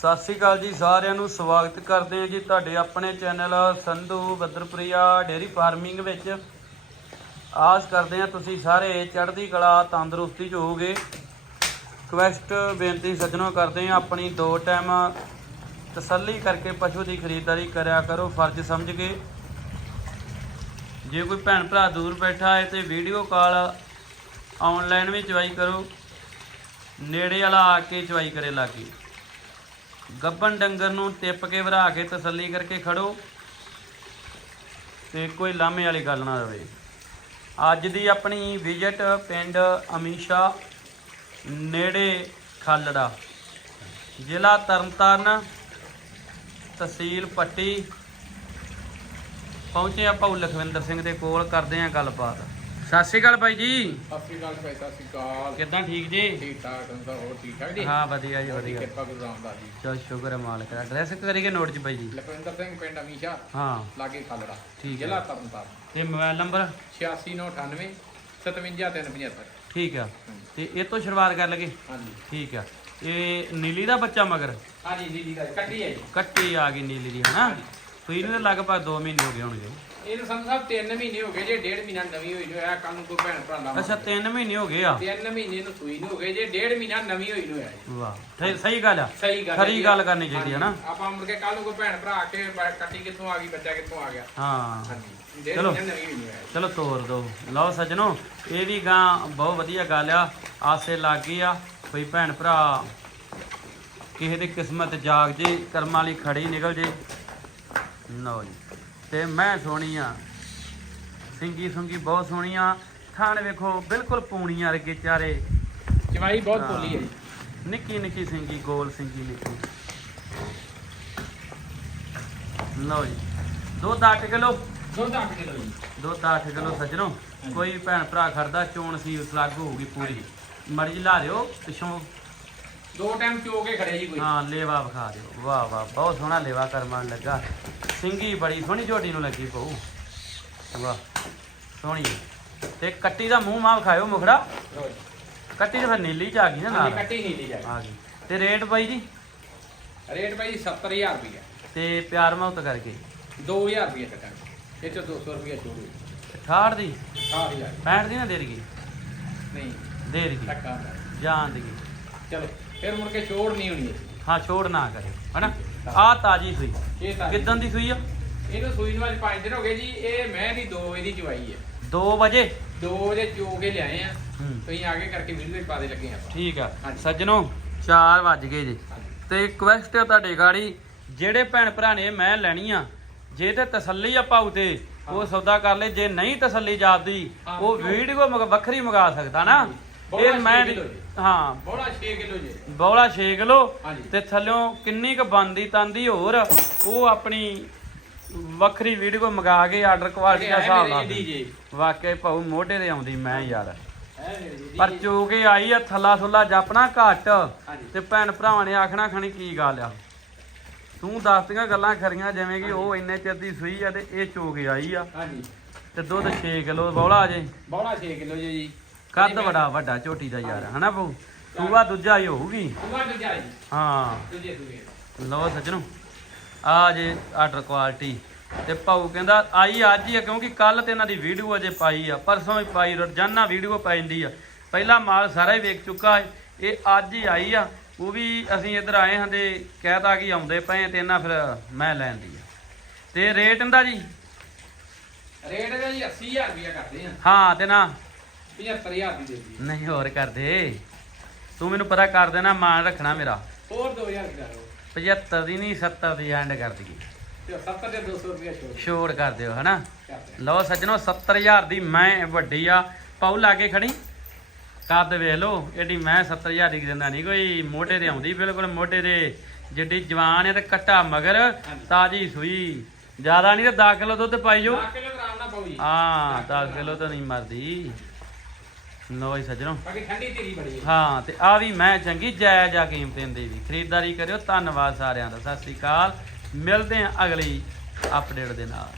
ਸਤਿ ਸ਼੍ਰੀ ਅਕਾਲ ਜੀ, ਸਾਰਿਆਂ ਨੂੰ ਸਵਾਗਤ ਕਰਦੇ ਹਾਂ ਜੀ ਤੁਹਾਡੇ ਆਪਣੇ channel Sandhu Badarpriya dairy farming ਵਿੱਚ। ਆਸ ਕਰਦੇ ਹਾਂ ਤੁਸੀਂ ਸਾਰੇ ਚੜ੍ਹਦੀ ਕਲਾ, ਤੰਦਰੁਸਤੀ 'ਚ ਹੋਵੋਗੇ। ਕੁਐਸਟ ਬੇਨਤੀ, ਸੱਜਣੋਂ ਕਰਦੇ ਹਾਂ ਆਪਣੀ ਦੋ ਟਾਈਮ ਤਸੱਲੀ ਕਰਕੇ ਪਸ਼ੂ ਦੀ ਖਰੀਦਦਾਰੀ ਕਰਿਆ ਕਰੋ, ਫਰਜ਼ ਸਮਝ ਕੇ। ਜੇ ਕੋਈ ਭੈਣ ਭਰਾ ਦੂਰ ਬੈਠਾ ਹੈ ਤੇ ਵੀਡੀਓ ਕਾਲ ਆਨਲਾਈਨ ਵੀ ਚਵਾਈ ਕਰੋ। ਨੇੜੇ ਵਾਲਾ ਆ ਕੇ ਚਵਾਈ ਕਰੇ ਲਾਗੇ। ਗੱਬਨ ਡੰਗਰ ਨੂੰ ਟਿੱਪ ਕੇ ਵਰਾ ਕੇ ਤਸੱਲੀ ਕਰਕੇ ਖੜੋ ਤੇ ਕੋਈ ਲਾਮੇ ਵਾਲੀ ਗੱਲ ਨਾ ਰਵੇ। ਅੱਜ ਦੀ ਆਪਣੀ ਵਿਜ਼ਿਟ ਪਿੰਡ ਅਮੀਸ਼ਾ ਨੇੜੇ ਖਾਲੜਾ, ਜ਼ਿਲ੍ਹਾ ਤਰਨਤਾਰਨ, ਤਹਿਸੀਲ ਪੱਟੀ। ਪਹੁੰਚੇ ਆਪਾਂ ਲਖਵਿੰਦਰ ਸਿੰਘ ਦੇ ਕੋਲ, ਕਰਦੇ ਆਂ ਗੱਲਬਾਤ। ਸਤਿ ਸ਼੍ਰੀ ਅਕਾਲ ਬਾਈ ਜੀ। ਸਤਿ ਸ਼੍ਰੀ ਅਕਾਲ ਭਾਈ ਸਤਿ ਸ਼੍ਰੀ ਅਕਾਲ। ਕਿੱਦਾਂ ਠੀਕ ਜੀ? ਠੀਕ ਠਾਕ ਹੁੰਦਾ ਹੋਰ ਠੀਕ ਠਾਕ ਜੀ? ਹਾਂ ਵਧੀਆ ਜੀ ਜੀ, ਵਧੀਆ। ਕਿਰਪਾ ਗੁਰੂ ਰਾਮਦਾਸ ਜੀ। ਚਲ ਸ਼ੁਕਰ ਹੈ ਮਾਲਕ ਦਾ। ਐਡਰੈਸ ਕਰੀਏ ਨੋਟ ਚ ਬਾਈ ਜੀ। ਲਖਵਿੰਦਰ ਸਿੰਘ ਪਿੰਡ ਅਮੀਸ਼ਾ ਹਾਂ। ਲਾਗੇ ਖਾਲੜਾ ਠੀਕ। ਜ਼ਿਲ੍ਹਾ ਤਰਨਤਾਰਨ। ਤੇ ਮੋਬਾਈਲ ਨੰਬਰ? 8698 57375 ਠੀਕ ਆ। ਤੇ ਇਹ ਤੋਂ ਸ਼ੁਰੂਆਤ ਕਰ ਲਗੇ ਹਾਂਜੀ। ਠੀਕ ਆ। ਇਹ ਨੀਲੀ ਦਾ ਬੱਚਾ ਮਗਰ? ਹਾਂਜੀ ਨੀਲੀ ਦਾ ਕੱਟੀ ਹੈ ਜੀ। ਕੱਟੀ ਆ ਗਈ ਨੀਲੀ ਦੀ ਹਨਾ? ਸੂਈ ਨੂੰ ਤਾਂ ਲਗਭਗ 2 ਮਹੀਨੇ ਹੋ ਗਏ ਹੋਣਗੇ। ਇਹ ਸੰਤ ਸਾਹਿਬ 3 ਮਹੀਨੇ ਹੋ ਗਏ ਜੇ ਡੇਢ ਮਹੀਨਾ ਨਵੀਂ ਹੋਈ ਜੋ ਹੈ ਕੱਲ ਨੂੰ ਕੋਈ ਭੈਣ ਭਰਾ ਦਾ ਅੱਛਾ 3 ਮਹੀਨੇ ਹੋ ਗਏ ਆ? 3 ਮਹੀਨੇ ਨੂੰ ਸੂਈ ਨੂੰ ਹੋ ਗਏ ਜੇ ਡੇਢ ਮਹੀਨਾ ਨਵੀਂ ਹੋਈ ਨੂੰ ਹੈ ਜੀ। ਵਾਹ ਸਹੀ- ਸਹੀ ਗੱਲ ਆ। ਸਹੀ ਗੱਲ ਹੈ ਖਰੀ ਜੀ। ਗੱਲ ਕਰਨੀ ਚਾਹੀਦੀ ਹੈ ਨਾ। ਹਾਂਜੀ, ਆਪਾਂ ਮੁੜ ਕੇ ਕੱਲ ਨੂੰ ਕੋਈ ਭੈਣ ਭਰਾ ਆ ਕੇ ਬ- ਕੱਟੀ ਕਿੱਥੋਂ ਆ ਗਈ ਬੱਚਾ ਕਿੱਥੋਂ ਆ ਗਿਆ। ਹਾਂ। ਹਾਂਜੀ ਡੇਢ ਚਲੋ। ਤੋਰ ਦੋ। ਲਓ ਸੱਜਣੋ ਇਹ ਵੀ ਗਾਂ ਬਹੁਤ ਵਧੀਆ ਗੱਲ ਆ। ਆਸੇ ਲੱਗ ਗਈ ਆ ਕੋਈ ਭੈਣ ਭਰਾ ਕਿਸੇ ਦੀ ਕਿਸਮਤ ਜਾਗ ਜੇ ਕਰਮਾਂ ਵਾਲੀ ਖੜੀ ਨਿਕਲ ਜੇ। ਲਓ ਜੀ। ਤੇ ਮੈਂ ਸੋਹਣੀ ਆ। ਸਿੰਗੀ ਸੁੰਗੀ ਬਹੁਤ ਸੋਹਣੀ ਆ ਥਾਣ ਵੇਖੋ ਬਿਲਕੁਲ ਪੂਣੀਆਂ ਵਰਗੇ ਚਾਰੇ। ਚਵਾਈ ਬਹੁਤ। ਬੋਲੀ ਹੈ। ਨਿੱਕੀ ਨਿੱਕੀ ਸਿੰਗੀ ਗੋਲ ਸਿੰਗੀ ਨਿੱਕੀ। ਲਓ ਜੀ। ਦੁੱਧ 8 ਕਿਲੋ। ਦੁੱਧ 8 ਕਿਲੋ ਜੀ। ਦੁੱਧ 8 ਕਿਲੋ ਸੱਜਣੋ। ਕੋਈ ਭੈਣ ਭਰਾ ਖੜਦਾ ਚੋਣ ਸੀ ਉਸ ਲੱਗ ਹੋਊਗੀ ਪੂਰੀ। ਮਰਜ਼ੀ ਲਾ ਦਿਓ ਪਿੱਛੋਂ ਦੋ ਟਾਈਮ ਚੋ ਕੇ ਖੜੇ ਜੀ ਕੋਈ। ਹਾਂ ਲੇਵਾ ਵਿਖਾ ਦਿਓ। ਵਾਹ ਵਾਹ ਬਹੁਤ ਸੋਹਣਾ ਲੇਵਾ ਕਰਮਾਨ ਲੱਗਾ। ਸਿੰਗੀ ਬੜੀ ਸੋਹਣੀ ਝੋਟੀ ਨੂੰ ਲੱਗੀ ਪਊ। ਵਾਹ ਸੋਹਣੀ। ਤੇ ਕੱਟੀ ਦਾ ਮੂੰਹ ਮਾਂ ਵਿਖਾਇਓ ਮੁਖੜਾ। ਕੱਟੀ ਤਾਂ ਫਿਰ ਨੀਲੀ ਚ ਆ ਗਈ ਨਾ ਨਾਲ। ਕੱਟੀ ਲਈ ਜਾਏ ਆ ਗਈ। ਤੇ ਰੇਟ ਬਾਈ ਜੀ? ਰੇਟ ਭਾਈ 70000 ਰੁਪਏ ਤੇ ਪਿਆਰ ਮੁਹੱਬਤ ਕਰਕੇ? 2000 ਰੁਪਏ ਕੱਟਾਂਗੇ ਇਹ ਚ 200 ਰੁਪਏ ਛੋੜ 68 ਦੀ? 8000 65 ਦੀ ਨਾ ਦੇ ਦਗੀ ਨਹੀਂ। ਦੇ ਦਗੀ ਜਾਣ ਦਗੀ। ਚਲੋ। ਫਿਰ ਮੁੜ ਕੇ ਛੋੜ ਨਹੀਂ ਹੋਣੀ। ਹਾਂ ਛੋੜ ਨਾ ਕਰੇ ਹਨਾ? ਆ ਤਾਜੀ ਸੂਈ। ਇਹ ਤਾਂ ਕਿਦਾਂ ਦੀ ਸੂਈ ਆ? ਇਹਨੂੰ ਸੂਈ ਨੂੰ ਅੱਜ 5 ਦਿਨ ਹੋ ਗਏ ਜੀ ਇਹ ਮੈਂ ਦੀ 2 ਵਜੇ ਦੀ ਚਵਾਈ ਹੈ 2 ਵਜੇ? 2 ਵਜੇ ਚੋ ਕੇ ਲਿਆਏ ਆ। ਤੁਸੀਂ ਆਗੇ ਕਰਕੇ ਵੀਡੀਓ ਵਿੱਚ ਪਾ ਦੇ ਲੱਗੇ ਆਪਾਂ। ਠੀਕ ਆ। ਸੱਜਣੋ 4 ਵੱਜ ਗਏ ਜੀ। ਤੇ ਰਿਕਵੈਸਟ ਹੈ ਤੁਹਾਡੇ ਗਾੜੀ ਜਿਹੜੇ ਭੈਣ ਭਰਾ ਨੇ ਮੈਂ ਲੈਣੀ ਆ ਜੇ ਤੇ ਤਸੱਲੀ ਆ ਪਾਉ ਤੇ ਉਹ ਸੌਦਾ ਕਰ ਲੈ ਜੇ ਨਹੀਂ ਤਸੱਲੀ ਜਾਪਦੀ ਉਹ? ਵੀਡੀਓ ਵੱਖਰੀ ਮੰਗਾ ਸਕਦਾ ਨਾ। ਇਹ ਮੈਂ। ਹਾਂ। ਬੋੜਾ 6 ਕਿਲੋ ਜੀ। ਬੌਲਾ 6 ਕਿਲੋ ਹਾਂਜੀ। ਤੇ ਥੱਲਿਓਂ ਕਿੰਨੀ ਕ ਬੰਦੀ ਤੰਦੀ ਹੋਰ ਉਹ ਆਪਣੀ ਵੱਖਰੀ ਵੀਡੀਓ ਮੰਗਾ ਕੇ ਆਰਡਰ ਕੁਆਲਿਟੀ ਦਾ ਹਿਸਾਬ ਨਾਲ ਦੀ ਜੀ। ਭਾਉ ਮੋਢੇ ਤੇ ਆਉਂਦੀ ਮੈਂ ਯਾਰ। ਹੈ ਮੇਰੇ ਜੀ। ਪਰ ਚੋ ਕੇ ਆਈ ਆ ਥੱਲਾ ਥੁੱਲਾ ਜਾਪਣਾ ਘੱਟ ਹਾਂਜੀ। ਤੇ ਭੈਣ ਭਰਾਵਾਂ ਨੇ ਆਖਣਾ ਖਣੀ ਕੀ ਗੱਲ ਆ। ਤੂੰ ਦੱਸਦੀਆਂ ਗੱਲਾਂ ਖਰੀਆਂ ਜਿਵੇਂ ਕਿ ਉਹ ਇੰਨੇ ਚਿਰ ਦੀ ਸੂਈ ਆ ਤੇ ਇਹ ਚੋ ਕੇ ਆਈ ਆ। ਹਾਂਜੀ। ਤੇ ਦੁੱਧ 6 ਕਿਲੋ ਬੌਲਾ ਜੇ। ਬੋੜਾ 6 ਕਿਲੋ ਜੀ ਜੀ। ਕੱਦ ਬੜਾ ਵੱਡਾ ਝੋਟੀ ਦਾ ਯਾਰ ਹਨਾ ਭਾਉ ਸੂਆ ਦੂਜਾ ਹੀ ਹੋਊਗੀ। ਦੂਆ ਦੂਜਾ ਜੀ ਹਾਂ। ਦੂਜੇ ਦੂਜੇ ਲਓ ਸੱਜਣੋ ਆ ਜੇ ਆਰਡਰ ਕੁਆਲਿਟੀ ਤੇ ਭਾਊ ਕਹਿੰਦਾ ਆਈ ਅੱਜ ਹੀ ਆ ਕਿਉਂਕਿ ਕੱਲ ਤੇ ਇਹਨਾਂ ਦੀ ਵੀਡੀਓ ਅਜੇ ਪਾਈ ਆ ਪਰਸੋਂ ਹੀ ਪਾਈ ਰੋਜ਼ਾਨਾ ਵੀਡੀਓ ਪੈਂਦੀ ਆ। ਪਹਿਲਾ ਮਾਲ ਸਾਰਾ ਹੀ ਵੇਚ ਚੁੱਕਾ ਹੈ ਇਹ ਅੱਜ ਹੀ ਆਈ ਆ। ਉਹ ਵੀ ਅਸੀਂ ਇੱਧਰ ਆਏ ਹਾਂ ਤੇ ਕਹਿਤਾ ਕਿ ਆਉਂਦੇ ਪਏ ਤੇ ਇਹਨਾਂ ਫਿਰ ਮੈਂ ਲੈਣ ਦੀ ਆ। ਤੇ ਰੇਟ ਇਹਦਾ ਜੀ? ਰੇਟ ਇਹਦਾ ਜੀ 80000 ਰੁਪਏ ਕਰਦੇ ਆ। ਹਾਂ ਤੇ ਨਾ 75000 ਦੀ ਦੇ ਦੀ ਨਹੀਂ ਹੋਰ ਕਰ ਦੇ। ਤੂੰ ਮੈਨੂੰ ਪਤਾ ਕਰ ਦੇਣਾ ਮਾਨ ਰੱਖਣਾ ਮੇਰਾ। ਹੋਰ 2000 ਕਰਾ ਲਓ। 75 ਦੀ ਨਹੀਂ 70 ਦੀ ਐਂਡ ਕਰ ਦਈਏ। ਤੇ 70 ਦੇ 200 ਰੁਪਏ ਛੋੜ ਛੋੜ ਕਰ ਦਿਓ ਹਨਾ? ਲਓ ਸੱਜਣੋ 70000 ਦੀ ਮੈਂ ਵੱਡੀ ਆ। ਪਾਉ ਲਾ ਕੇ ਖੜੀ। ਕੱਦ ਵੇਖ ਲਓ ਇਹਦੀ ਮੈਂ 70000 ਦੀ ਦਿੰਦਾ ਨਹੀਂ। ਕੋਈ ਮੋਢੇ ਤੇ ਆਉਂਦੀ ਬਿਲਕੁਲ ਮੋਢੇ ਤੇ। ਜਿੱਡੀ ਜਵਾਨ ਹੈ ਤੇ ਕੱਟਾ ਮਗਰ ਤਾਜੀ ਸੂਈ। ਜ਼ਿਆਦਾ ਨਹੀਂ ਤੇ 10 ਕਿਲੋ ਦੁੱਧ ਪਾਈ ਜੋ 10 ਕਿਲੋਗ੍ਰਾਮ ਨਾ ਪਾਉ ਜੀ। ਹਾਂ 10 ਕਿਲੋ ਤਾਂ ਨਹੀਂ ਮਰਦੀ। ਲਓ ਜੀ ਸੱਜਣੋ। ਬਾਕੀ ਠੰਡੀ ਧੀਰੀ ਬੜੀ ਹੈ। ਹਾਂ ਤੇ ਆ ਵੀ ਮੈਂ ਚੰਗੀ ਜਾਇਜ਼ ਆ ਕੀਮਤ ਦਿੰਦੇ ਵੀ ਖਰੀਦਦਾਰੀ ਕਰਿਓ ਧੰਨਵਾਦ ਸਾਰਿਆਂ ਦਾ। ਸਤਿ ਸ੍ਰੀ ਅਕਾਲ। ਮਿਲਦੇ ਹਾਂ ਅਗਲੀ ਅਪਡੇਟ ਦੇ ਨਾਲ।